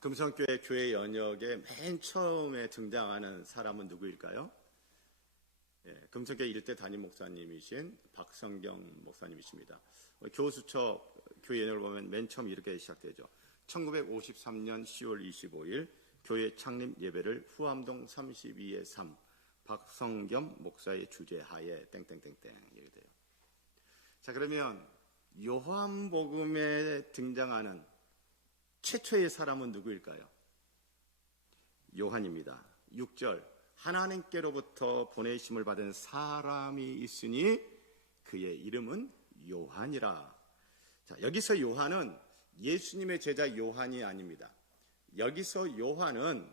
금성교회 교회 연역에 맨 처음에 등장하는 사람은 누구일까요? 금성교회 일대 담임 목사님이신 박성경 목사님이십니다. 교수처 교회 연역을 보면 맨 처음 이렇게 시작되죠. 1953년 10월 25일 교회 창립 예배를 후암동 32의 3 박성경 목사의 주재하에 땡땡땡땡 이렇게 돼요. 자, 그러면 요한복음에 등장하는 최초의 사람은 누구일까요? 요한입니다. 6절 하나님께로부터 보내심을 받은 사람이 있으니 그의 이름은 요한이라. 자, 여기서 요한은 예수님의 제자 요한이 아닙니다. 여기서 요한은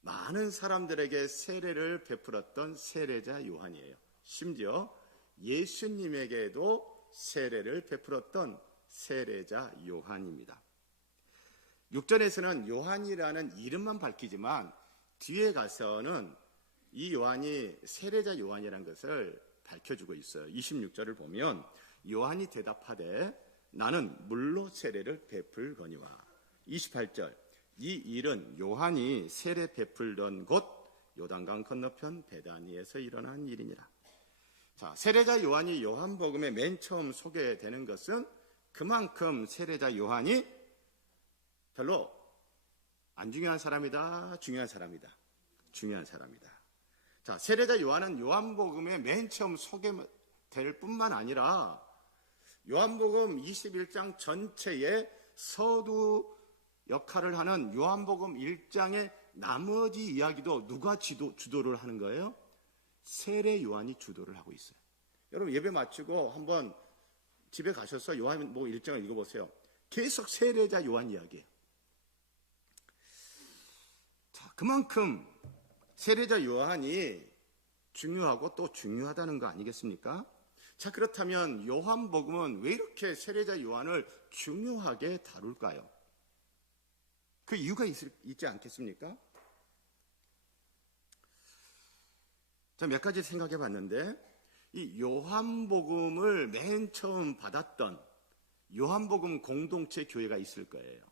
많은 사람들에게 세례를 베풀었던 세례자 요한이에요. 심지어 예수님에게도 세례를 베풀었던 세례자 요한입니다. 6절에서는 요한이라는 이름만 밝히지만 뒤에 가서는 이 요한이 세례자 요한이라는 것을 밝혀주고 있어요. 26절을 보면 요한이 대답하되 나는 물로 세례를 베풀거니와. 28절 이 일은 요한이 세례 베풀던 곳 요단강 건너편 베다니에서 일어난 일이니라. 자, 세례자 요한이 요한복음에 맨 처음 소개되는 것은 그만큼 세례자 요한이 별로 안 중요한 사람이다, 중요한 사람이다, 중요한 사람이다. 자, 세례자 요한은 요한복음에 맨 처음 소개될 뿐만 아니라 요한복음 21장 전체의 서두 역할을 하는 요한복음 1장의 나머지 이야기도 누가 주도를 하는 거예요? 세례 요한이 주도를 하고 있어요. 여러분 예배 마치고 한번 집에 가셔서 요한복음 1장을 읽어보세요. 계속 세례자 요한 이야기예요. 자, 그만큼 세례자 요한이 중요하고 또 중요하다는 거 아니겠습니까? 자, 그렇다면 요한복음은 왜 이렇게 세례자 요한을 중요하게 다룰까요? 그 이유가 있지 않겠습니까? 자, 몇 가지 생각해 봤는데 이 요한복음을 맨 처음 받았던 요한복음 공동체 교회가 있을 거예요.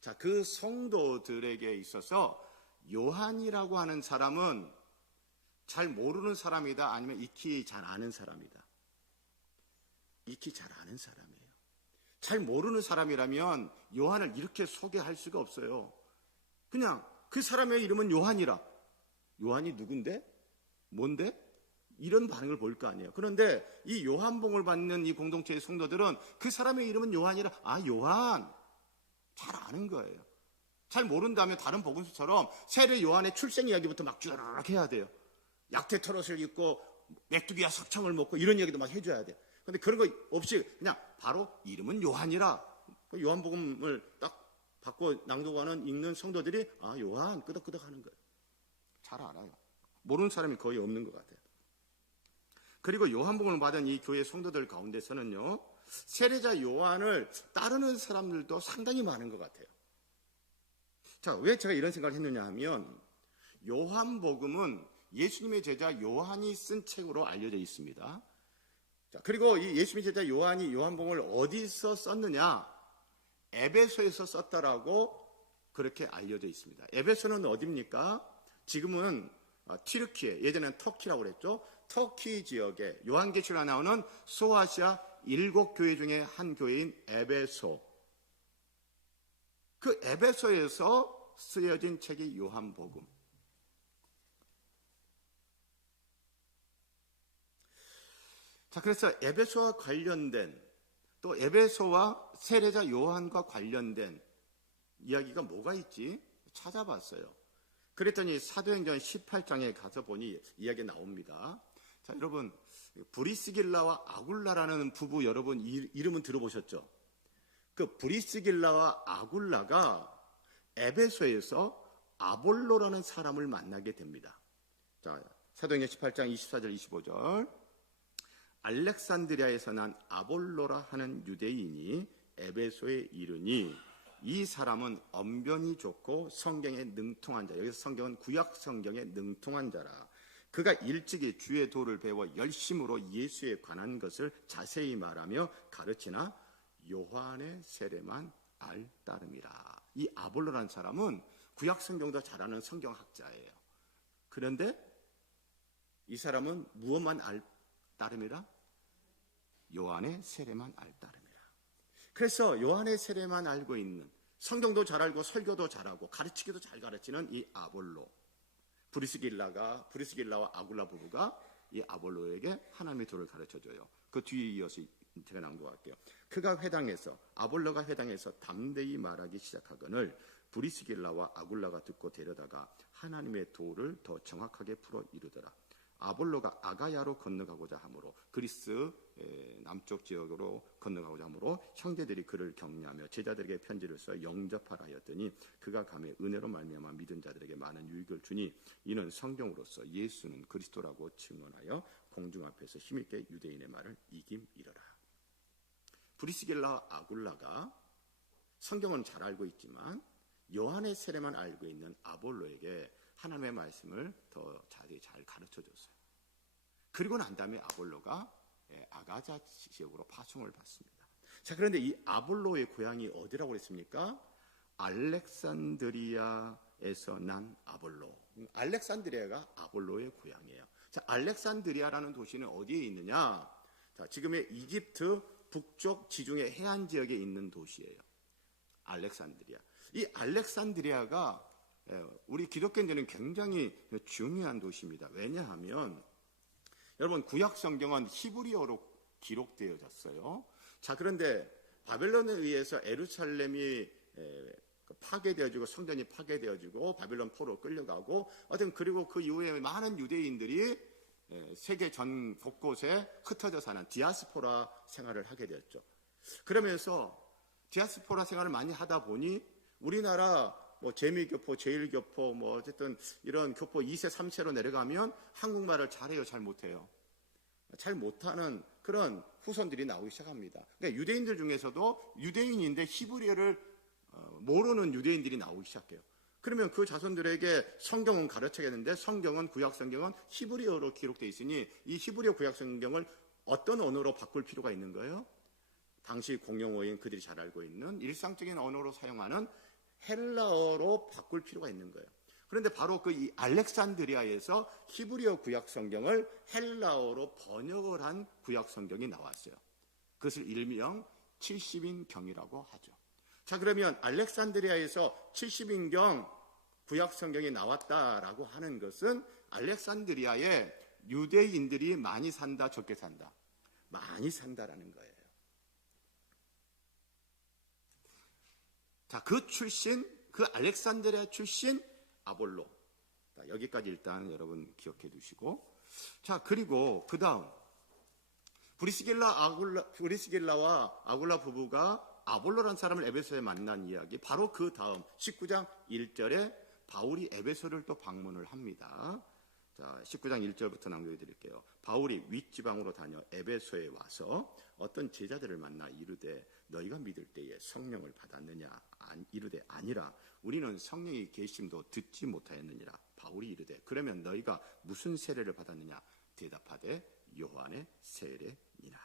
자, 그 성도들에게 있어서 요한이라고 하는 사람은 잘 모르는 사람이다, 아니면 익히 잘 아는 사람이다. 익히 잘 아는 사람이에요. 잘 모르는 사람이라면 요한을 이렇게 소개할 수가 없어요. 그냥 그 사람의 이름은 요한이라. 요한이 누군데? 뭔데? 이런 반응을 보일 거 아니에요. 그런데 이 요한복음을 받는 이 공동체의 성도들은 그 사람의 이름은 요한이라. 아, 요한. 잘 아는 거예요. 잘 모른다면 다른 복음서처럼 세례 요한의 출생 이야기부터 막 쭉 해야 돼요. 약태 털옷을 입고 메뚜기와 석청을 먹고 이런 얘기도 막 해줘야 돼요. 근데 그런 거 없이 그냥 바로 이름은 요한이라. 요한복음을 딱 받고 낭독하는 읽는 성도들이 아, 요한 끄덕끄덕 하는 거예요. 잘 알아요. 모르는 사람이 거의 없는 것 같아요. 그리고 요한복음을 받은 이 교회 성도들 가운데서는요, 세례자 요한을 따르는 사람들도 상당히 많은 것 같아요. 자, 왜 제가 이런 생각을 했느냐 하면 요한복음은 예수님의 제자 요한이 쓴 책으로 알려져 있습니다. 자, 그리고 이 예수님의 제자 요한이 요한복음을 어디서 썼느냐? 에베소에서 썼다라고 그렇게 알려져 있습니다. 에베소는 어디입니까? 지금은 튀르키예, 예전에는 터키라고 그랬죠. 터키 지역에 요한계시록에 나오는 소아시아 7교회 중에 한 교회인 에베소. 그 에베소에서 쓰여진 책이 요한복음. 자, 그래서 에베소와 관련된, 또 에베소와 세례자 요한과 관련된 이야기가 뭐가 있지? 찾아봤어요. 그랬더니 사도행전 18장에 가서 보니 이야기가 나옵니다. 자, 여러분, 브리스길라와 아굴라라는 부부 여러분 이름은 들어보셨죠? 그 브리스길라와 아굴라가 에베소에서 아볼로라는 사람을 만나게 됩니다. 자, 사도행전 18장 24절 25절 알렉산드리아에서 난 아볼로라 하는 유대인이 에베소에 이르니 이 사람은 언변이 좋고 성경에 능통한 자. 여기서 성경은 구약 성경에 능통한 자라. 그가 일찍이 주의 도를 배워 열심으로 예수에 관한 것을 자세히 말하며 가르치나 요한의 세례만 알 따름이라. 이 아볼로라는 사람은 구약 성경도 잘 아는 성경학자예요. 그런데 이 사람은 무엇만 따름이라? 요한의 세례만 따름이라. 그래서 요한의 세례만 알고 있는, 성경도 잘 알고 설교도 잘하고 가르치기도 잘 가르치는 이 아볼로, 브리스길라와 아굴라 부부가 이 아볼로에게 하나님의 도를 가르쳐줘요. 그 뒤에 이어서 제가 낭독할게요. 아볼로가 회당에서 담대히 말하기 시작하거늘 브리스길라와 아굴라가 듣고 데려다가 하나님의 도를 더 정확하게 풀어 이르더라. 아볼로가 아가야로 건너가고자 하므로, 그리스 남쪽 지역으로 건너가고자 하므로 형제들이 그를 격려하며 제자들에게 편지를 써 영접하라 하였더니 그가 감에 은혜로 말미암아 믿은 자들에게 많은 유익을 주니 이는 성경으로서 예수는 그리스도라고 증언하여 공중 앞에서 힘있게 유대인의 말을 이김이러라. 브리스길라 아굴라가 성경은 잘 알고 있지만 요한의 세례만 알고 있는 아볼로에게 하나님의 말씀을 더 자세히 잘 가르쳐줬어요. 그리고 난 다음에 아볼로가 아가자 지역으로 파송을 받습니다. 자, 그런데 이 아볼로의 고향이 어디라고 그랬습니까? 알렉산드리아에서 난 아볼로. 알렉산드리아가 아볼로의 고향이에요. 자, 알렉산드리아라는 도시는 어디에 있느냐? 자, 지금의 이집트 북쪽 지중해 해안 지역에 있는 도시예요. 알렉산드리아. 이 알렉산드리아가 우리 기독교인들은 굉장히 중요한 도시입니다. 왜냐하면 여러분, 구약 성경은 히브리어로 기록되어졌어요. 자, 그런데 바벨론에 의해서 예루살렘이 파괴되어지고 성전이 파괴되어지고 바벨론 포로 끌려가고, 그리고 그 이후에 많은 유대인들이 세계 전 곳곳에 흩어져 사는 디아스포라 생활을 하게 되었죠. 그러면서 디아스포라 생활을 많이 하다 보니 우리나라 재미교포, 제일교포, 어쨌든 이런 교포 2세, 3세로 내려가면 한국말을 잘해요, 잘 못해요? 잘 못하는 그런 후손들이 나오기 시작합니다. 그러니까 유대인들 중에서도 유대인인데 히브리어를 모르는 유대인들이 나오기 시작해요. 그러면 그 자손들에게 성경은 가르쳐야겠는데, 성경은, 구약 성경은 히브리어로 기록되어 있으니 이 히브리어 구약 성경을 어떤 언어로 바꿀 필요가 있는 거예요? 당시 공용어인 그들이 잘 알고 있는 일상적인 언어로 사용하는 헬라어로 바꿀 필요가 있는 거예요. 그런데 바로 그 이 알렉산드리아에서 히브리어 구약 성경을 헬라어로 번역을 한 구약 성경이 나왔어요. 그것을 일명 70인경이라고 하죠. 자, 그러면 알렉산드리아에서 70인경 구약 성경이 나왔다라고 하는 것은 알렉산드리아에 유대인들이 많이 산다, 적게 산다? 많이 산다라는 거예요. 자, 그 알렉산드리아 출신 아볼로. 자, 여기까지 일단 여러분 기억해 두시고. 자, 그리고 그 다음 브리스길라와 아굴라 부부가 아볼로라는 사람을 에베소에 만난 이야기, 바로 그 다음 19장 1절에 바울이 에베소를 또 방문을 합니다. 자, 19장 1절부터 낭독해 드릴게요. 바울이 윗지방으로 다녀 에베소에 와서 어떤 제자들을 만나 이르되 너희가 믿을 때에 성령을 받았느냐? 이르되 아니라 우리는 성령의 계심도 듣지 못하였느니라. 바울이 이르되 그러면 너희가 무슨 세례를 받았느냐? 대답하되 요한의 세례니라.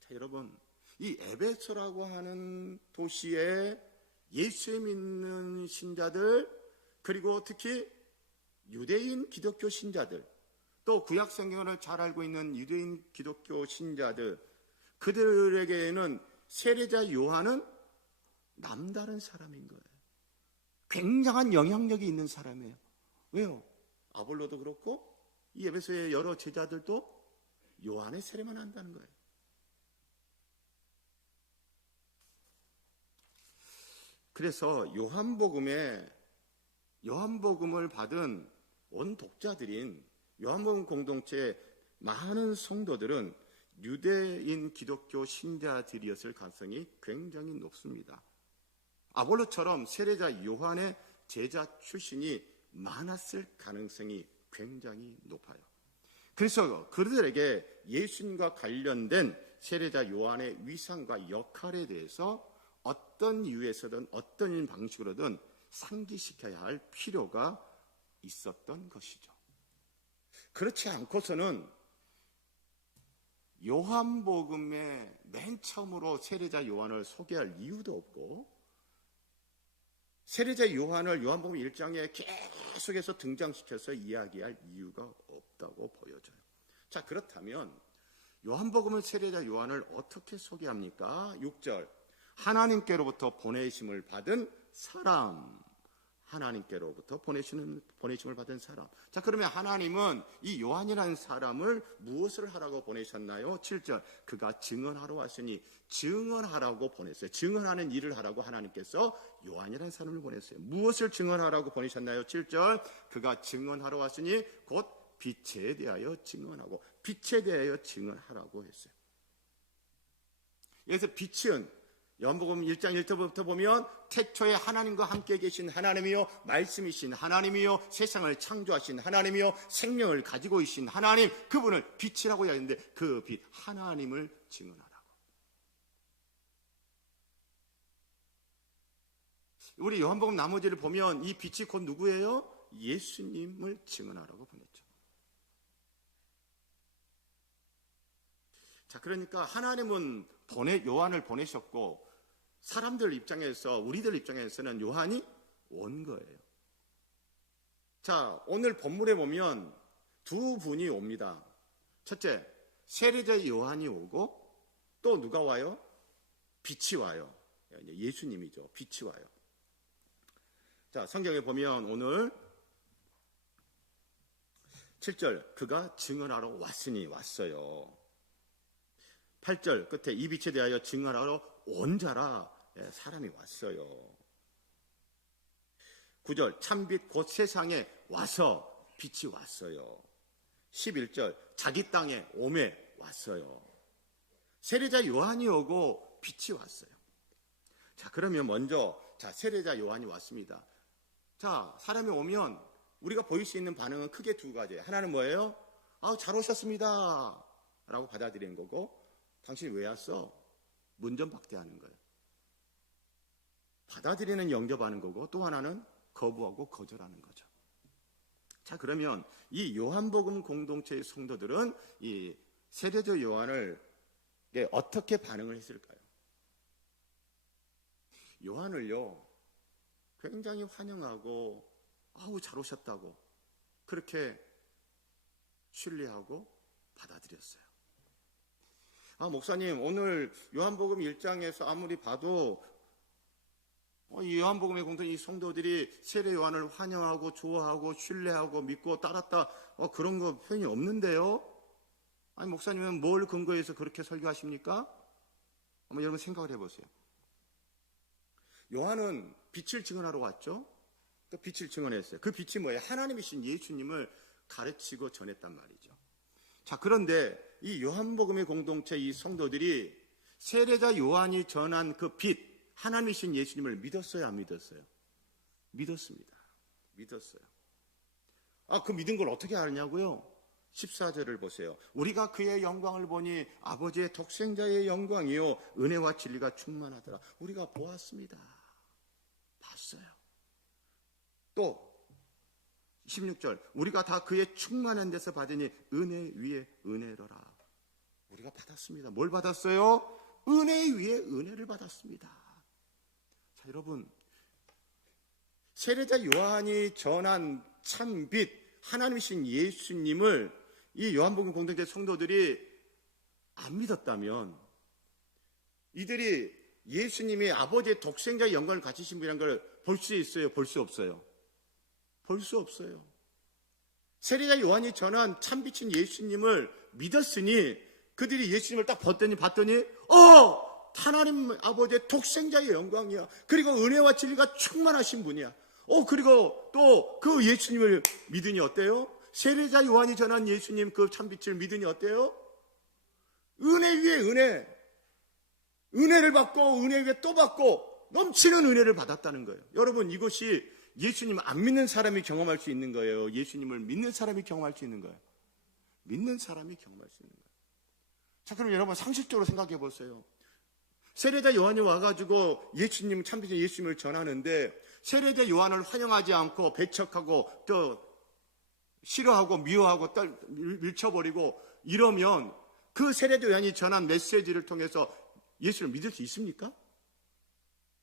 자, 여러분, 이 에베소라고 하는 도시에 예수에 믿는 신자들, 그리고 특히 유대인 기독교 신자들, 또 구약 성경을 잘 알고 있는 유대인 기독교 신자들, 그들에게는 세례자 요한은 남다른 사람인 거예요. 굉장한 영향력이 있는 사람이에요. 왜요? 아볼로도 그렇고 이 에베소의 여러 제자들도 요한의 세례만 한다는 거예요. 그래서 요한복음을 받은 온 독자들인 요한복음 공동체의 많은 성도들은 유대인 기독교 신자들이었을 가능성이 굉장히 높습니다. 아볼로처럼 세례자 요한의 제자 출신이 많았을 가능성이 굉장히 높아요. 그래서 그들에게 예수님과 관련된 세례자 요한의 위상과 역할에 대해서 어떤 이유에서든 어떤 방식으로든 상기시켜야 할 필요가 있었던 것이죠. 그렇지 않고서는 요한복음의 맨 처음으로 세례자 요한을 소개할 이유도 없고, 세례자 요한을 요한복음 1장에 계속해서 등장시켜서 이야기할 이유가 없다고 보여져요. 자, 그렇다면 요한복음은 세례자 요한을 어떻게 소개합니까? 6절, 하나님께로부터 보내심을 받은 사람. 하나님께로부터 보내심을 받은 사람. 자, 그러면 하나님은 이 요한이라는 사람을 무엇을 하라고 보내셨나요? 7절, 그가 증언하러 왔으니, 증언하라고 보냈어요. 증언하는 일을 하라고 하나님께서 요한이라는 사람을 보냈어요. 무엇을 증언하라고 보내셨나요? 7절, 그가 증언하러 왔으니 곧 빛에 대하여 증언하고, 빛에 대하여 증언하라고 했어요. 여기서 빛은 요한복음 1장 1절부터 보면 태초에 하나님과 함께 계신 하나님이요 말씀이신 하나님이요 세상을 창조하신 하나님이요 생명을 가지고 계신 하나님, 그분을 빛이라고 하는데 그 빛 하나님을 증언하라고. 우리 요한복음 나머지를 보면 이 빛이 곧 누구예요? 예수님을 증언하라고 보냈죠. 자, 그러니까 하나님은 요한을 보내셨고, 사람들 입장에서, 우리들 입장에서는 요한이 온 거예요. 자, 오늘 본문에 보면 두 분이 옵니다. 첫째, 세례자 요한이 오고, 또 누가 와요? 빛이 와요. 예수님이죠. 빛이 와요. 자, 성경에 보면 오늘 7절, 그가 증언하러 왔으니, 왔어요. 8절 끝에 이 빛에 대하여 증언하러 온 자라, 사람이 왔어요. 9절, 참빛 곧 세상에 와서 빛이 왔어요. 11절, 자기 땅에 오매 왔어요. 세례자 요한이 오고 빛이 왔어요. 자, 그러면 먼저, 자, 세례자 요한이 왔습니다. 자, 사람이 오면 우리가 보일 수 있는 반응은 크게 두 가지예요. 하나는 뭐예요? 잘 오셨습니다 라고 받아들이는 거고, 당신이 왜 왔어? 문전박대하는 거예요. 받아들이는, 영접하는 거고, 또 하나는 거부하고 거절하는 거죠. 자, 그러면 이 요한복음 공동체의 성도들은 이 세례자 요한을 어떻게 반응을 했을까요? 요한을요, 굉장히 환영하고, 잘 오셨다고 그렇게 신뢰하고 받아들였어요. 목사님, 오늘 요한복음 1장에서 아무리 봐도 이 요한복음의 공동체 이 성도들이 세례 요한을 환영하고 좋아하고 신뢰하고 믿고 따랐다, 그런 거 표현이 없는데요? 아니, 목사님은 뭘 근거해서 그렇게 설교하십니까? 여러분 생각을 해보세요. 요한은 빛을 증언하러 왔죠? 그 빛을 증언했어요. 그 빛이 뭐예요? 하나님이신 예수님을 가르치고 전했단 말이죠. 자, 그런데 이 요한복음의 공동체 이 성도들이 세례자 요한이 전한 그 빛, 하나님이신 예수님을 믿었어요, 안 믿었어요? 믿었습니다. 믿었어요. 그 믿은 걸 어떻게 아느냐고요? 14절을 보세요. 우리가 그의 영광을 보니 아버지의 독생자의 영광이요 은혜와 진리가 충만하더라. 우리가 보았습니다. 봤어요. 또 16절, 우리가 다 그의 충만한 데서 받으니 은혜 위에 은혜로라. 우리가 받았습니다. 뭘 받았어요? 은혜 위에 은혜를 받았습니다. 자, 여러분, 세례자 요한이 전한 참빛 하나님이신 예수님을 이 요한복음 공동체 성도들이 안 믿었다면, 이들이 예수님이 아버지의 독생자의 영광을 가지신 분이라는 걸 볼 수 있어요? 볼 수 없어요? 볼 수 없어요. 세례자 요한이 전한 참빛인 예수님을 믿었으니 그들이 예수님을 딱 봤더니 하나님 아버지의 독생자의 영광이야. 그리고 은혜와 진리가 충만하신 분이야. 그리고 또 그 예수님을 믿으니 어때요? 세례자 요한이 전한 예수님 그 참빛을 믿으니 어때요? 은혜 위에 은혜. 은혜를 받고 은혜 위에 또 받고 넘치는 은혜를 받았다는 거예요. 여러분, 이것이 예수님 안 믿는 사람이 경험할 수 있는 거예요? 예수님을 믿는 사람이 경험할 수 있는 거예요? 믿는 사람이 경험할 수 있는 거예요. 자, 그럼 여러분 상식적으로 생각해 보세요. 세례자 요한이 와가지고 예수님, 참빛인 예수님을 전하는데 세례자 요한을 환영하지 않고 배척하고 또 싫어하고 미워하고 밀쳐버리고 이러면 그 세례자 요한이 전한 메시지를 통해서 예수를 믿을 수 있습니까?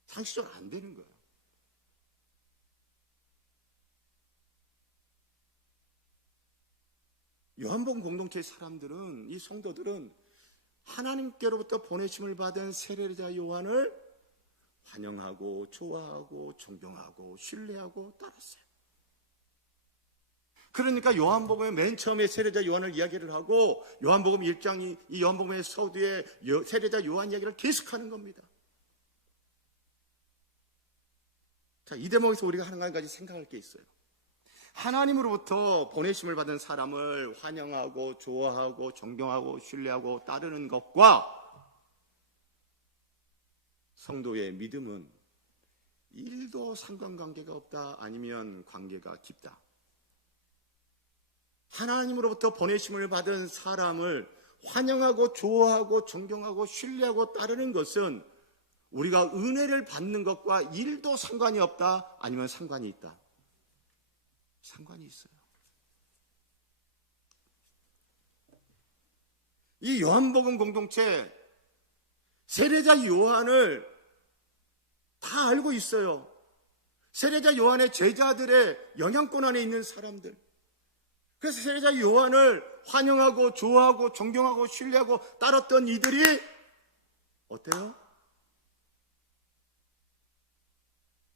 상식적으로 안 되는 거예요. 요한복음 공동체의 사람들은, 이 성도들은 하나님께로부터 보내심을 받은 세례자 요한을 환영하고 좋아하고 존경하고 신뢰하고 따랐어요. 그러니까 요한복음의 맨 처음에 세례자 요한을 이야기를 하고 요한복음 1장이 이 요한복음의 서두에 세례자 요한 이야기를 계속하는 겁니다. 자, 이 대목에서 우리가 한 가지 생각할 게 있어요. 하나님으로부터 보내심을 받은 사람을 환영하고 좋아하고 존경하고 신뢰하고 따르는 것과 성도의 믿음은 1도 상관관계가 없다, 아니면 관계가 깊다. 하나님으로부터 보내심을 받은 사람을 환영하고 좋아하고 존경하고 신뢰하고 따르는 것은 우리가 은혜를 받는 것과 1도 상관이 없다, 아니면 상관이 있다. 상관이 있어요. 이 요한복음 공동체 세례자 요한을 다 알고 있어요. 세례자 요한의 제자들의 영향권 안에 있는 사람들. 그래서 세례자 요한을 환영하고 좋아하고 존경하고 신뢰하고 따랐던 이들이 어때요?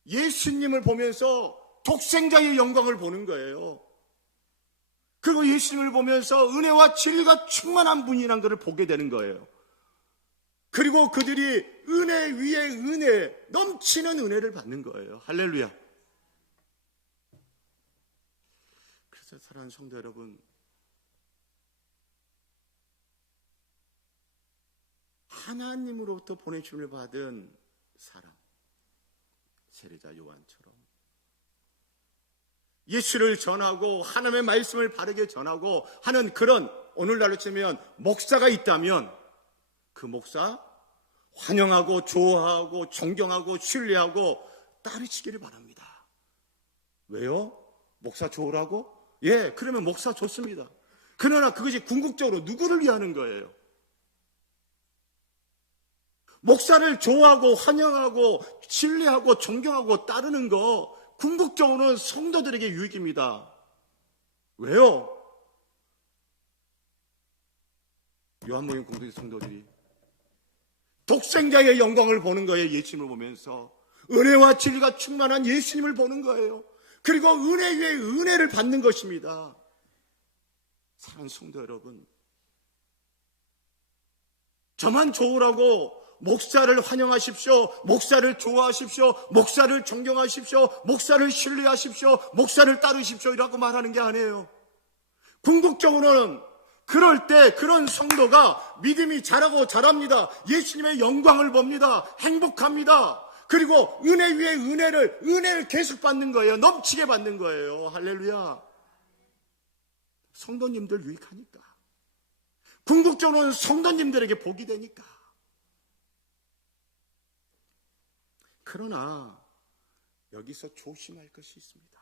예수님을 보면서 독생자의 영광을 보는 거예요. 그리고 예수님을 보면서 은혜와 진리가 충만한 분이라는 것을 보게 되는 거예요. 그리고 그들이 은혜 위에 은혜, 넘치는 은혜를 받는 거예요. 할렐루야. 그래서 사랑하는 성도 여러분, 하나님으로부터 보내심을 받은 사람, 세례자 요한처럼 예수를 전하고 하나님의 말씀을 바르게 전하고 하는 그런, 오늘날로 치면 목사가 있다면 그 목사 환영하고 좋아하고 존경하고 신뢰하고 따르시기를 바랍니다. 왜요? 목사 좋으라고? 예, 그러면 목사 좋습니다. 그러나 그것이 궁극적으로 누구를 위하는 거예요? 목사를 좋아하고 환영하고 신뢰하고 존경하고 따르는 거 궁극적으로는 성도들에게 유익입니다. 왜요? 요한복음 공동체 성도들이 독생자의 영광을 보는 거예요. 예수님을 보면서 은혜와 진리가 충만한 예수님을 보는 거예요. 그리고 은혜 위에 은혜를 받는 것입니다. 사랑하는 성도 여러분, 저만 좋으라고 목사를 환영하십시오, 목사를 좋아하십시오, 목사를 존경하십시오, 목사를 신뢰하십시오, 목사를 따르십시오 이라고 말하는 게 아니에요. 궁극적으로는 그럴 때 그런 성도가 믿음이 자라고 자랍니다. 예수님의 영광을 봅니다. 행복합니다. 그리고 은혜 위에 은혜를 계속 받는 거예요. 넘치게 받는 거예요. 할렐루야. 성도님들 유익하니까. 궁극적으로는 성도님들에게 복이 되니까. 그러나 여기서 조심할 것이 있습니다.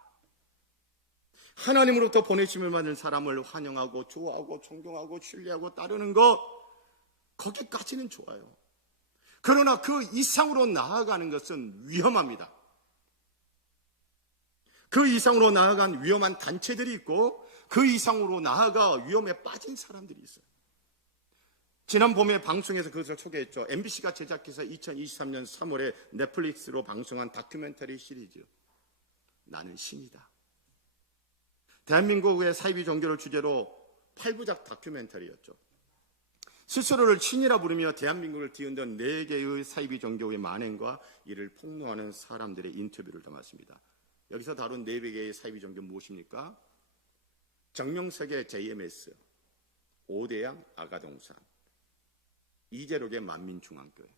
하나님으로부터 보내심을 받은 사람을 환영하고 좋아하고 존경하고 신뢰하고 따르는 것, 거기까지는 좋아요. 그러나 그 이상으로 나아가는 것은 위험합니다. 그 이상으로 나아간 위험한 단체들이 있고 그 이상으로 나아가 위험에 빠진 사람들이 있어요. 지난 봄에 방송에서 그것을 소개했죠. MBC가 제작해서 2023년 3월에 넷플릭스로 방송한 다큐멘터리 시리즈 나는 신이다. 대한민국의 사이비 종교를 주제로 8부작 다큐멘터리였죠. 스스로를 신이라 부르며 대한민국을 뒤흔든 4개의 사이비 종교의 만행과 이를 폭로하는 사람들의 인터뷰를 담았습니다. 여기서 다룬 4개의 사이비 종교는 무엇입니까? 정명석의 JMS, 오대양 아가동산, 이재록의 만민중앙교회.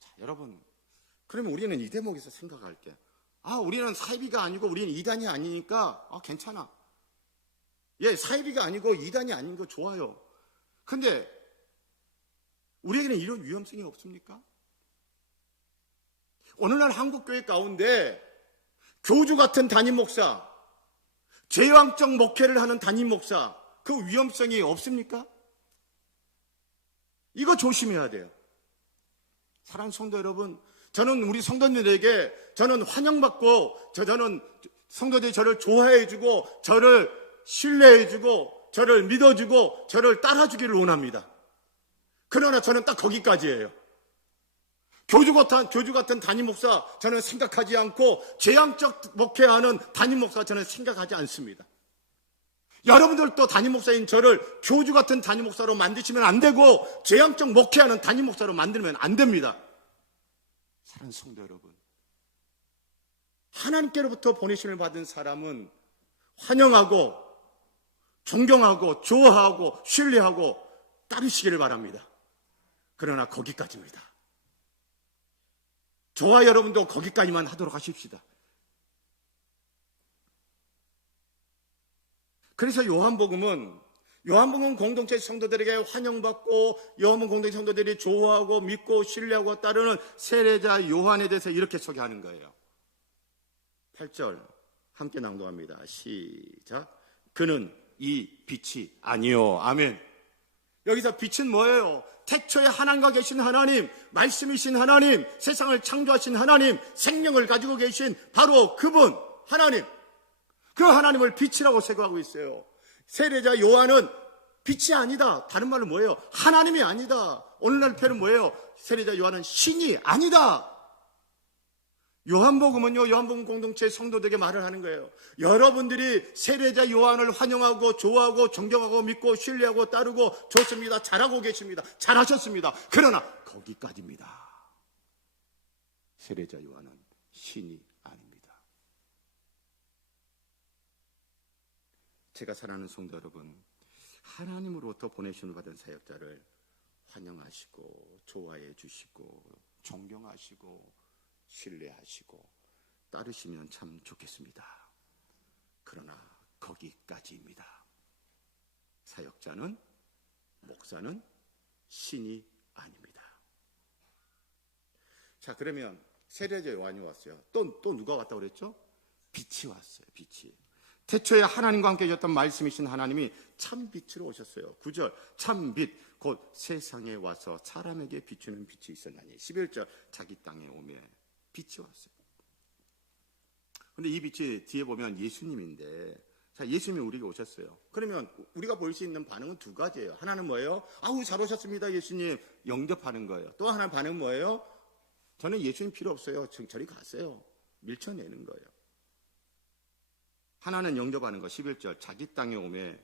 자, 여러분, 그러면 우리는 이 대목에서 생각할 게, 우리는 사이비가 아니고 우리는 이단이 아니니까 괜찮아. 예, 사이비가 아니고 이단이 아닌 거 좋아요. 근데 우리에게는 이런 위험성이 없습니까? 오늘날 한국교회 가운데 교주 같은 담임 목사, 제왕적 목회를 하는 담임 목사, 그 위험성이 없습니까? 이거 조심해야 돼요. 사랑하는 성도 여러분, 저는 우리 성도님들에게 저는 환영받고 저는 성도들이 저를 좋아해주고 저를 신뢰해주고 저를 믿어주고 저를 따라주기를 원합니다. 그러나 저는 딱 거기까지예요. 교주 같은 담임 목사 저는 생각하지 않고 재앙적 목회하는 담임 목사 저는 생각하지 않습니다. 여러분들도 담임 목사인 저를 교주 같은 담임 목사로 만드시면 안 되고 재앙적 목회하는 담임 목사로 만들면 안 됩니다. 사랑하는 성도 여러분, 하나님께로부터 보내심을 받은 사람은 환영하고 존경하고 좋아하고 신뢰하고 따르시기를 바랍니다. 그러나 거기까지입니다. 저와 여러분도 거기까지만 하도록 하십시다. 그래서 요한복음 공동체 성도들에게 환영받고 요한복음 공동체 성도들이 좋아하고 믿고 신뢰하고 따르는 세례자 요한에 대해서 이렇게 소개하는 거예요. 8절 함께 낭독합니다. 시작. 그는 이 빛이 아니요. 아멘. 여기서 빛은 뭐예요? 태초에 하나님과 계신 하나님, 말씀이신 하나님, 세상을 창조하신 하나님, 생명을 가지고 계신 바로 그분 하나님, 그 하나님을 빛이라고 세고하고 있어요. 세례자 요한은 빛이 아니다. 다른 말로 뭐예요? 하나님이 아니다. 오늘날 표현은 뭐예요? 세례자 요한은 신이 아니다. 요한복음은요, 요한복음 공동체 성도들에게 말을 하는 거예요. 여러분들이 세례자 요한을 환영하고 좋아하고 존경하고 믿고 신뢰하고 따르고 좋습니다. 잘하고 계십니다. 잘하셨습니다. 그러나 거기까지입니다. 세례자 요한은 신이 아닙니다. 제가 사랑하는 성도 여러분, 하나님으로부터 보내심을 받은 사역자를 환영하시고 좋아해 주시고 존경하시고 신뢰하시고 따르시면 참 좋겠습니다. 그러나 거기까지입니다. 사역자는, 목사는 신이 아닙니다. 자, 그러면 세례자 요한이 왔어요. 또 누가 왔다고 그랬죠? 빛이 왔어요. 빛이. 태초에 하나님과 함께 계셨던 말씀이신 하나님이 참 빛으로 오셨어요. 9절 참 빛 곧 세상에 와서 사람에게 비추는 빛이 있었나니. 11절 자기 땅에 오매 빛이 왔어요. 근데 이 빛이 뒤에 보면 예수님인데, 자, 예수님이 우리에게 오셨어요. 그러면 우리가 볼 수 있는 반응은 두 가지예요. 하나는 뭐예요? 아우, 잘 오셨습니다, 예수님. 영접하는 거예요. 또 하나 반응은 뭐예요? 저는 예수님 필요 없어요. 저리 가세요. 밀쳐내는 거예요. 하나는 영접하는 거, 11절 자기 땅에 오매,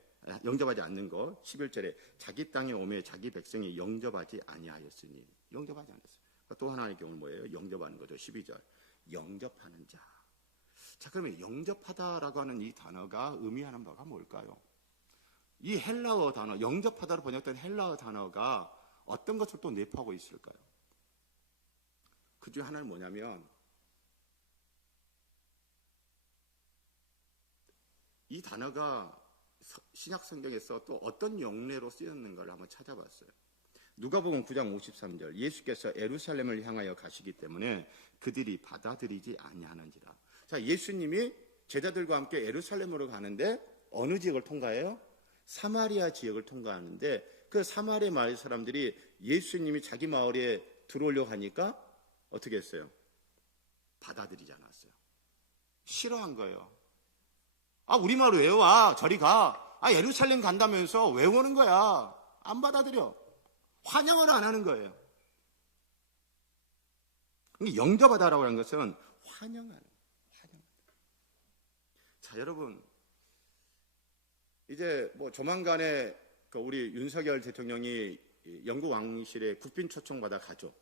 영접하지 않는 거, 11절에 자기 땅에 오매 자기 백성이 영접하지 아니하였으니. 영접하지 않았어요. 또 하나의 경우는 뭐예요? 영접하는 거죠. 12절 영접하는 자. 자, 그러면 영접하다라고 하는 이 단어가 의미하는 바가 뭘까요? 이 헬라어 단어, 영접하다로 번역된 헬라어 단어가 어떤 것을 또 내포하고 있을까요? 그 중에 하나는 뭐냐면, 이 단어가 신약 성경에서 또 어떤 영례로 쓰였는가를 한번 찾아봤어요. 누가복음 9장 53절 예수께서 예루살렘을 향하여 가시기 때문에 그들이 받아들이지 아니하는지라. 자, 예수님이 제자들과 함께 예루살렘으로 가는데 어느 지역을 통과해요? 사마리아 지역을 통과하는데 그 사마리아 마을 사람들이 예수님이 자기 마을에 들어오려고 하니까 어떻게 했어요? 받아들이지 않았어요. 싫어한 거예요. 아, 우리 마을 왜 와? 저리 가. 아, 예루살렘 간다면서 왜 오는 거야? 안 받아들여. 환영을 안 하는 거예요. 영접하다라고 하는 것은 환영하는. 자, 여러분, 이제 뭐 조만간에 우리 윤석열 대통령이 영국 왕실에 국빈 초청받아 가죠.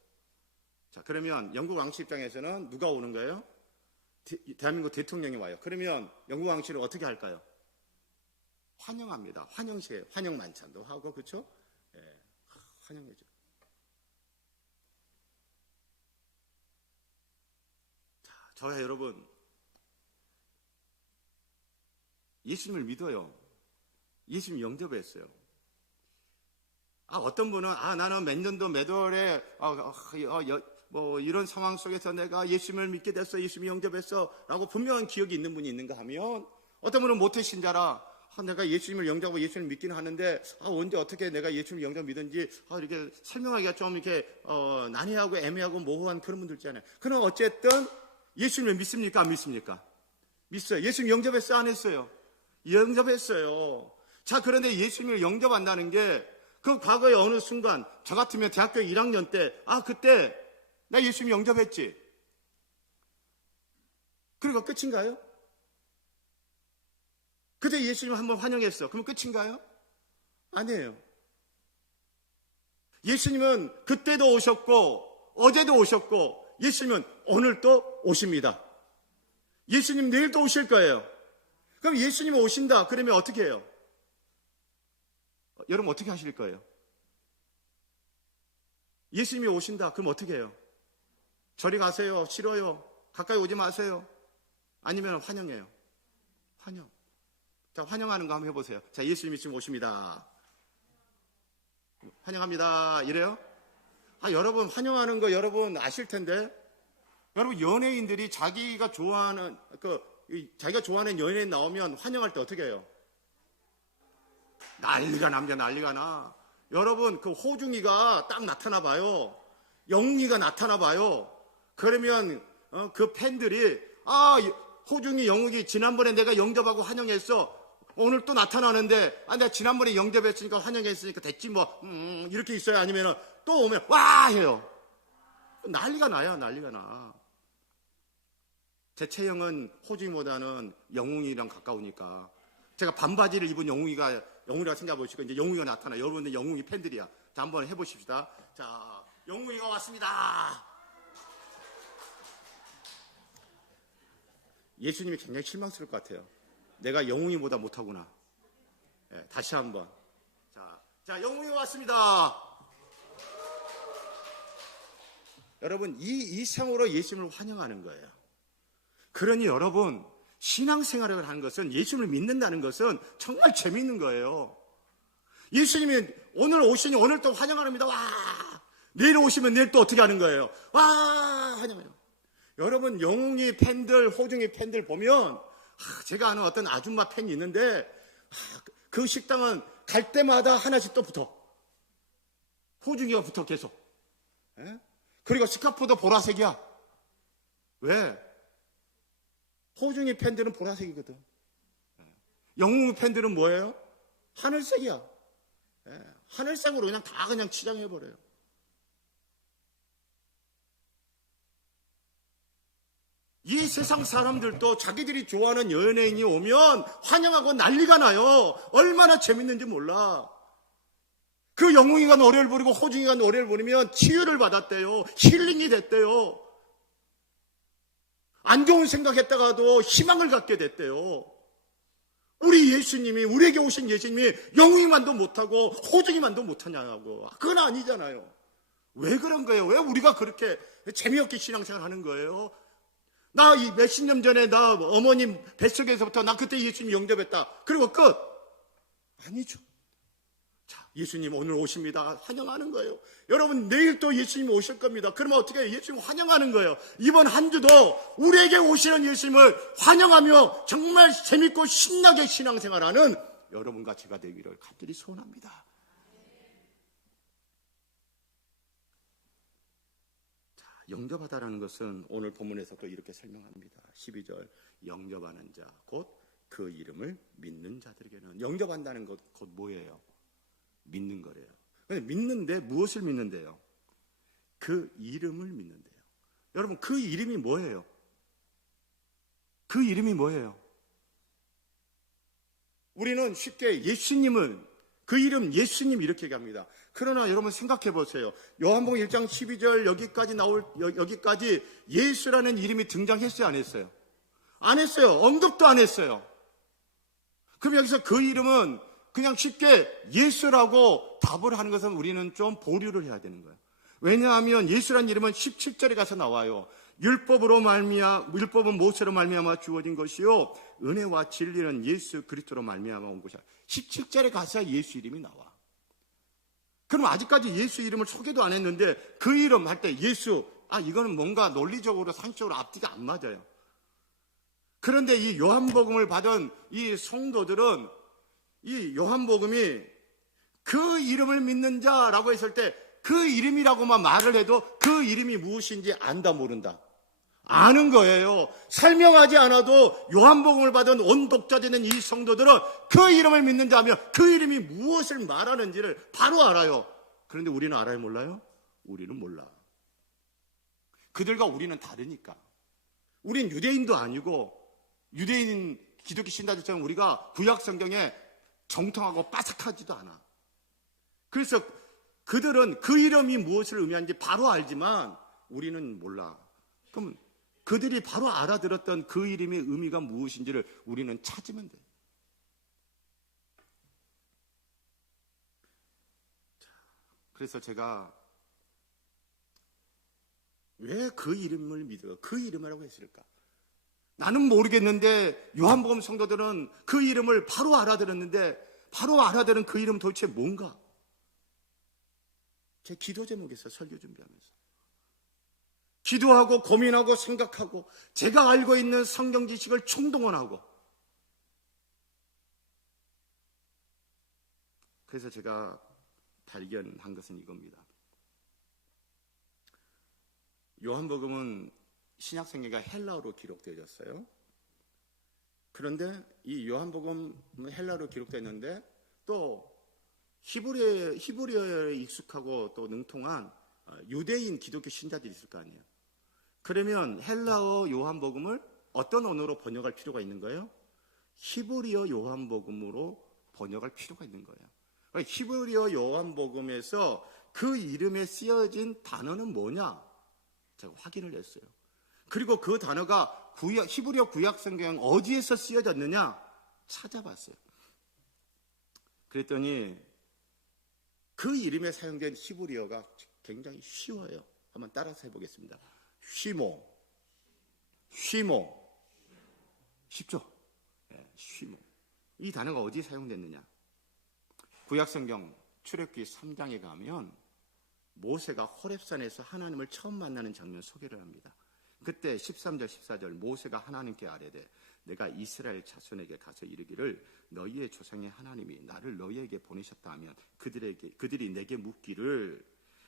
자, 그러면 영국 왕실 입장에서는 누가 오는 거예요? 대한민국 대통령이 와요. 그러면 영국 왕실을 어떻게 할까요? 환영합니다. 환영시에 환영 만찬도 하고, 그렇죠? 예, 환영해줘. 자, 저와 여러분, 예수님을 믿어요. 예수님 영접했어요. 아, 어떤 분은 나는 몇 년도 몇 월에 뭐 이런 상황 속에서 내가 예수님을 믿게 됐어, 예수님 영접했어 라고 분명한 기억이 있는 분이 있는가 하면, 어떤 분은 모태신자라 내가 예수님을 영접하고 예수님을 믿기는 하는데 언제 어떻게 내가 예수님을 영접 믿은지 이렇게 설명하기가 좀 이렇게 난해하고 애매하고 모호한 그런 분들 있잖아요. 그럼 어쨌든 예수님을 믿습니까? 안 믿습니까? 믿어요. 예수님 영접했어? 안 했어요? 영접했어요. 자, 그런데 예수님을 영접한다는 게 그 과거에 어느 순간 저 같으면 대학교 1학년 때 그때 나 예수님 영접했지. 그리고 끝인가요? 그때 예수님 한번 환영했어. 그럼 끝인가요? 아니에요. 예수님은 그때도 오셨고 어제도 오셨고 예수님은 오늘도 오십니다. 예수님 내일도 오실 거예요. 그럼 예수님 오신다 그러면 어떻게 해요? 여러분 어떻게 하실 거예요? 예수님이 오신다 그럼 어떻게 해요? 저리 가세요? 싫어요? 가까이 오지 마세요? 아니면 환영해요? 환영. 자, 환영하는 거 한번 해보세요. 자, 예수님이 지금 오십니다. 환영합니다. 이래요? 여러분 환영하는 거 여러분 아실 텐데, 여러분 연예인들이 자기가 좋아하는 연예인 나오면 환영할 때 어떻게 해요? 난리가 나. 여러분 그 호중이가 딱 나타나 봐요. 영웅이가 나타나 봐요. 그러면 그 팬들이 호중이 영웅이 지난번에 내가 영접하고 환영했어. 오늘 또 나타나는데 내가 지난번에 영접했으니까 환영했으니까 됐지 뭐 이렇게 있어요? 아니면 또 오면 와 해요. 난리가 나. 제 체형은 호중이보다는 영웅이랑 가까우니까 제가 반바지를 입은 영웅이라고 생각해 보시고 이제 영웅이가 나타나. 여러분들 영웅이 팬들이야. 자, 한번 해보십시다. 자, 영웅이가 왔습니다. 예수님이 굉장히 실망스러울 것 같아요. 내가 영웅이보다 못하구나. 네, 다시 한번. 자, 영웅이가 왔습니다. 여러분 이 이상으로 예수님을 환영하는 거예요. 그러니 여러분 신앙생활을 하는 것은, 예수님을 믿는다는 것은 정말 재미있는 거예요. 예수님이 오늘 오시니 오늘 또 환영합니다. 와! 내일 오시면 내일 또 어떻게 하는 거예요? 와! 환영해요. 여러분 영웅이 팬들, 호중이 팬들 보면 제가 아는 어떤 아줌마 팬이 있는데 그 식당은 갈 때마다 하나씩 또 붙어. 호중이가 붙어 계속. 에? 그리고 스카프도 보라색이야. 왜? 호중이 팬들은 보라색이거든. 영웅 팬들은 뭐예요? 하늘색이야. 하늘색으로 그냥 치장해버려요. 이 세상 사람들도 자기들이 좋아하는 연예인이 오면 환영하고 난리가 나요. 얼마나 재밌는지 몰라. 그 영웅이가 노래를 부르고 호중이가 노래를 부르면 치유를 받았대요. 힐링이 됐대요. 안 좋은 생각했다가도 희망을 갖게 됐대요. 우리 예수님이, 우리에게 오신 예수님이 영웅이만도 못하고 호중이만도 못하냐고. 그건 아니잖아요. 왜 그런 거예요? 왜 우리가 그렇게 재미없게 신앙생활 하는 거예요? 나 이 몇십 년 전에 나 어머님 뱃속에서부터 나 그때 예수님 영접했다. 그리고 끝. 아니죠. 자, 예수님 오늘 오십니다. 환영하는 거예요. 여러분 내일 또 예수님 오실 겁니다. 그러면 어떻게 해요? 예수님 환영하는 거예요. 이번 한 주도 우리에게 오시는 예수님을 환영하며 정말 재밌고 신나게 신앙생활하는 여러분과 제가 되기를 간절히 소원합니다. 자, 영접하다라는 것은 오늘 본문에서도 이렇게 설명합니다. 12절 영접하는 자 곧 그 이름을 믿는 자들에게는. 영접한다는 것 곧 뭐예요? 믿는 거래요. 믿는데 무엇을 믿는데요? 그 이름을 믿는데요. 여러분 그 이름이 뭐예요? 그 이름이 뭐예요? 우리는 쉽게 예수님은 그 이름 예수님 이렇게 얘기합니다. 그러나 여러분 생각해 보세요. 요한복음 1장 12절 여기까지 예수라는 이름이 등장했어요? 안 했어요? 안 했어요. 언급도 안 했어요. 그럼 여기서 그 이름은 그냥 쉽게 예수라고 답을 하는 것은 우리는 좀 보류를 해야 되는 거예요. 왜냐하면 예수라는 이름은 17절에 가서 나와요. 율법은 모세로 말미암아 주어진 것이요 은혜와 진리는 예수 그리스도로 말미암아 온 것이야. 17절에 가서 예수 이름이 나와. 그럼 아직까지 예수 이름을 소개도 안 했는데 그 이름 할 때 예수, 이거는 뭔가 논리적으로 상식적으로 앞뒤가 안 맞아요. 그런데 이 요한복음을 받은 이 성도들은 이 요한복음이 그 이름을 믿는 자라고 했을 때 그 이름이라고만 말을 해도 그 이름이 무엇인지 안다 모른다. 아는 거예요. 설명하지 않아도 요한복음을 받은 온 독자되는 이 성도들은 그 이름을 믿는 자며 그 이름이 무엇을 말하는지를 바로 알아요. 그런데 우리는 알아요, 몰라요? 우리는 몰라. 그들과 우리는 다르니까. 우린 유대인도 아니고 유대인 기독교 신자들처럼 우리가 구약 성경에 정통하고 빠삭하지도 않아. 그래서 그들은 그 이름이 무엇을 의미하는지 바로 알지만 우리는 몰라. 그럼 그들이 바로 알아들었던 그 이름의 의미가 무엇인지를 우리는 찾으면 돼. 그래서 제가 왜 그 이름을 믿어? 그 이름이라고 했을까? 나는 모르겠는데 요한복음 성도들은 그 이름을 바로 알아들었는데 바로 알아들은 그 이름 도대체 뭔가? 제 기도 제목에서 설교 준비하면서 기도하고 고민하고 생각하고 제가 알고 있는 성경 지식을 총동원하고 그래서 제가 발견한 것은 이겁니다. 요한복음은 신약 성경이 헬라어로 기록되어졌어요. 그런데 이 요한복음은 헬라어로 기록됐는데 또 히브리어에 익숙하고 또 능통한 유대인 기독교 신자들이 있을 거 아니에요. 그러면 헬라어 요한복음을 어떤 언어로 번역할 필요가 있는 거예요? 히브리어 요한복음으로 번역할 필요가 있는 거예요. 그러니까 히브리어 요한복음에서 그 이름에 쓰여진 단어는 뭐냐? 제가 확인을 했어요. 그리고 그 단어가 히브리어 구약 성경 어디에서 쓰여졌느냐? 찾아봤어요. 그랬더니 그 이름에 사용된 히브리어가 굉장히 쉬워요. 한번 따라서 해보겠습니다. 쉬모. 쉽죠? 네, 쉬모. 이 단어가 어디에 사용됐느냐? 구약성경 출애굽기 3장에 가면 모세가 호렙산에서 하나님을 처음 만나는 장면 소개를 합니다. 그때 13절 14절 모세가 하나님께 아뢰되 내가 이스라엘 자손에게 가서 이르기를 너희의 조상의 하나님이 나를 너희에게 보내셨다 하면 그들이 내게 묻기를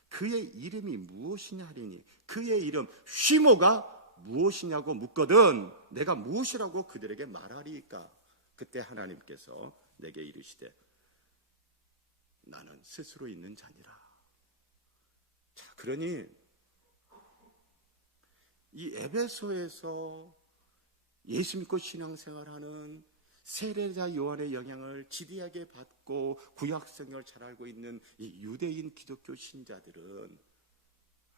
그의 이름이 무엇이냐 하리니 그의 이름 쉬모가 무엇이냐고 묻거든 내가 무엇이라고 그들에게 말하리이까. 그때 하나님께서 내게 이르시되 나는 스스로 있는 자니라. 자, 그러니 이 에베소에서 예수 믿고 신앙생활하는 세례자 요한의 영향을 지대하게 받고 구약 성경을 잘 알고 있는 이 유대인 기독교 신자들은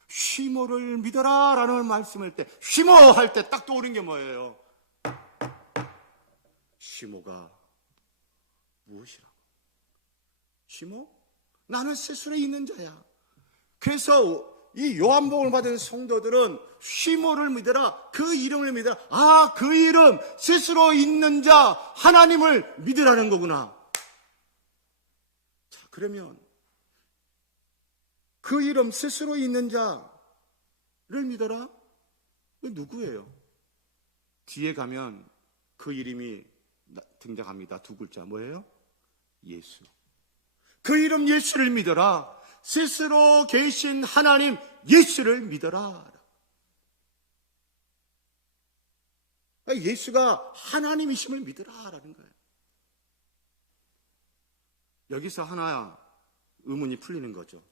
쉬모를 믿어라 라는 말씀을 때 쉬모 할 때 딱 떠오르는 게 뭐예요? 쉬모가 무엇이라고? 쉬모? 나는 스스로 있는 자야. 그래서 이 요한복음을 받은 성도들은 쉬모를 믿어라. 그 이름을 믿어라. 아, 그 이름 스스로 있는 자 하나님을 믿으라는 거구나. 자, 그러면 그 이름 스스로 있는 자를 믿어라. 누구예요? 뒤에 가면 그 이름이 등장합니다. 두 글자 뭐예요? 예수. 그 이름 예수를 믿어라. 스스로 계신 하나님 예수를 믿어라. 예수가 하나님이심을 믿으라라는 거예요. 여기서 하나 의문이 풀리는 거죠.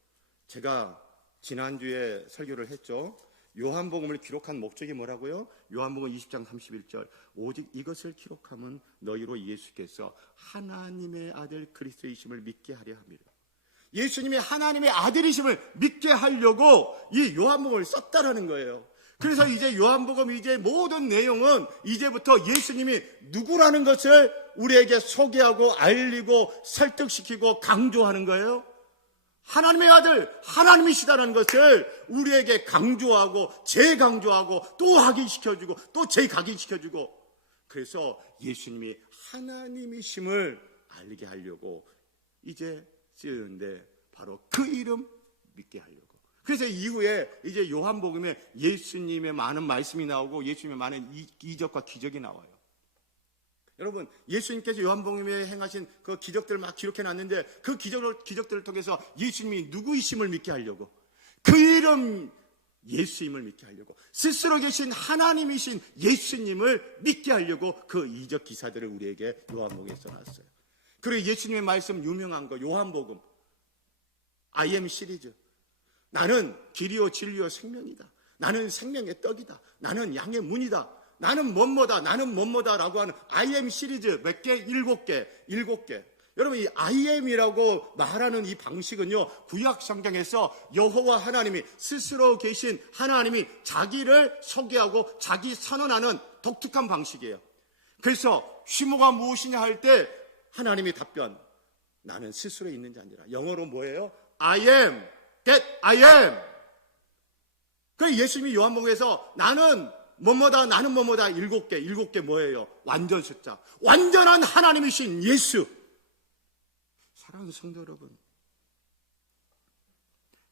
제가 지난주에 설교를 했죠. 요한복음을 기록한 목적이 뭐라고요? 요한복음 20장 31절 오직 이것을 기록함은 너희로 예수께서 하나님의 아들 그리스도이심을 믿게 하려 함이라. 예수님이 하나님의 아들이심을 믿게 하려고 이 요한복음을 썼다라는 거예요. 그래서 이제 요한복음 이제 모든 내용은 이제부터 예수님이 누구라는 것을 우리에게 소개하고 알리고 설득시키고 강조하는 거예요. 하나님의 아들, 하나님이시다는 것을 우리에게 강조하고 재강조하고 또 확인시켜주고 또 재각인시켜주고 그래서 예수님이 하나님이심을 알리게 하려고 이제 쓰였는데 바로 그 이름 믿게 하려고. 그래서 이후에 이제 요한복음에 예수님의 많은 말씀이 나오고 예수님의 많은 이적과 기적이 나와요. 여러분, 예수님께서 요한복음에 행하신 그 기적들을 막 기록해 놨는데 그 기적들을 통해서 예수님이 누구이심을 믿게 하려고 그 이름 예수님을 믿게 하려고, 스스로 계신 하나님이신 예수님을 믿게 하려고 그 이적 기사들을 우리에게 요한복음에 써놨어요. 그리고 예수님의 말씀 유명한 거 요한복음 I am 시리즈, 나는 길이요 진리요 생명이다, 나는 생명의 떡이다, 나는 양의 문이다, 나는 뭐뭐다, 나는 뭐뭐다 라고 하는 I am 시리즈 몇 개? 7개. 여러분, 이 I am이라고 말하는 이 방식은요, 구약 성경에서 여호와 하나님이, 스스로 계신 하나님이 자기를 소개하고 자기 선언하는 독특한 방식이에요. 그래서 휘모가 무엇이냐 할 때 하나님이 답변, 나는 스스로 있는 자 아니라. 영어로 뭐예요? I am that I am. 그래서 예수님이 요한복음에서 나는 뭐뭐다, 나는 뭐뭐다 7개 뭐예요? 완전 숫자. 완전한 하나님이신 예수. 사랑하는 성도 여러분,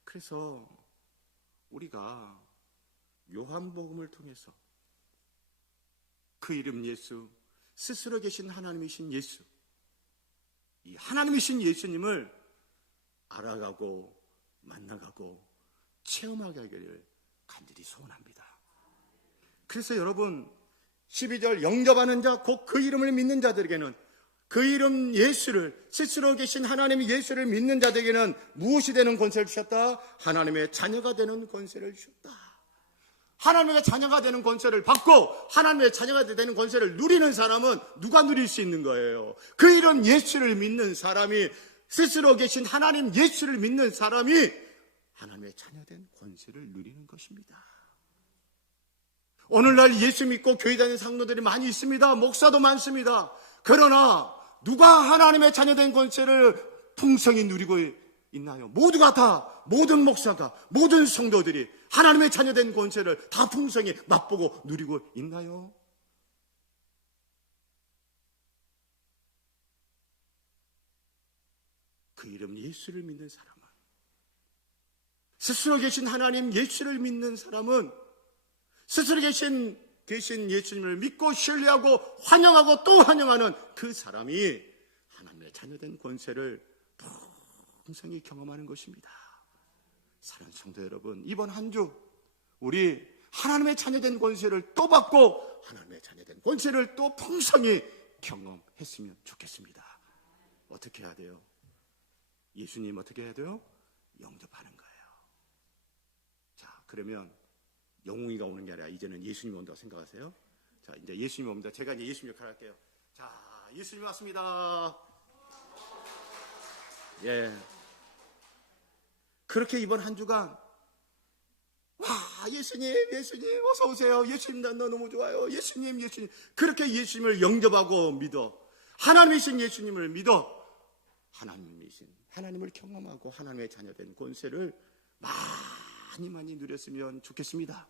그래서 우리가 요한복음을 통해서 그 이름 예수, 스스로 계신 하나님이신 예수, 이 하나님이신 예수님을 알아가고 만나가고 체험하게 하기를 간절히 소원합니다. 그래서 여러분, 12절 영접하는 자, 곧 그 이름을 믿는 자들에게는, 그 이름 예수를, 스스로 계신 하나님 예수를 믿는 자들에게는 무엇이 되는 권세를 주셨다? 하나님의 자녀가 되는 권세를 주셨다. 하나님의 자녀가 되는 권세를 받고 하나님의 자녀가 되는 권세를 누리는 사람은 누가 누릴 수 있는 거예요? 그 이름 예수를 믿는 사람이, 스스로 계신 하나님 예수를 믿는 사람이 하나님의 자녀된 권세를 누리는 것입니다. 오늘날 예수 믿고 교회 다니는 상도들이 많이 있습니다. 목사도 많습니다. 그러나 누가 하나님의 자녀된 권세를 풍성히 누리고 있나요? 모두가 다, 모든 목사가, 모든 성도들이 하나님의 자녀된 권세를 다 풍성히 맛보고 누리고 있나요? 그 이름 예수를 믿는 사람은, 스스로 계신 하나님 예수를 믿는 사람은, 스스로 계신 예수님을 믿고 신뢰하고 환영하고 또 환영하는 그 사람이 하나님의 자녀된 권세를 풍성히 경험하는 것입니다. 사랑하는 성도 여러분, 이번 한 주 우리 하나님의 자녀된 권세를 또 받고 하나님의 자녀된 권세를 또 풍성히 경험했으면 좋겠습니다. 어떻게 해야 돼요? 예수님 어떻게 해야 돼요? 영접하는 거예요. 자, 그러면 영웅이가 오는 게 아니라 이제는 예수님이 온다고 생각하세요? 자, 이제 예수님이 옵니다. 제가 이제 예수님 역할을 할게요. 자, 예수님 왔습니다. 예. 그렇게 이번 한 주간, 와, 예수님 어서 오세요. 예수님 나 너무 좋아요. 예수님 그렇게 예수님을 영접하고 믿어, 하나님이신 예수님을 믿어 하나님이신 하나님을 경험하고 하나님의 자녀된 권세를 많이 누렸으면 좋겠습니다.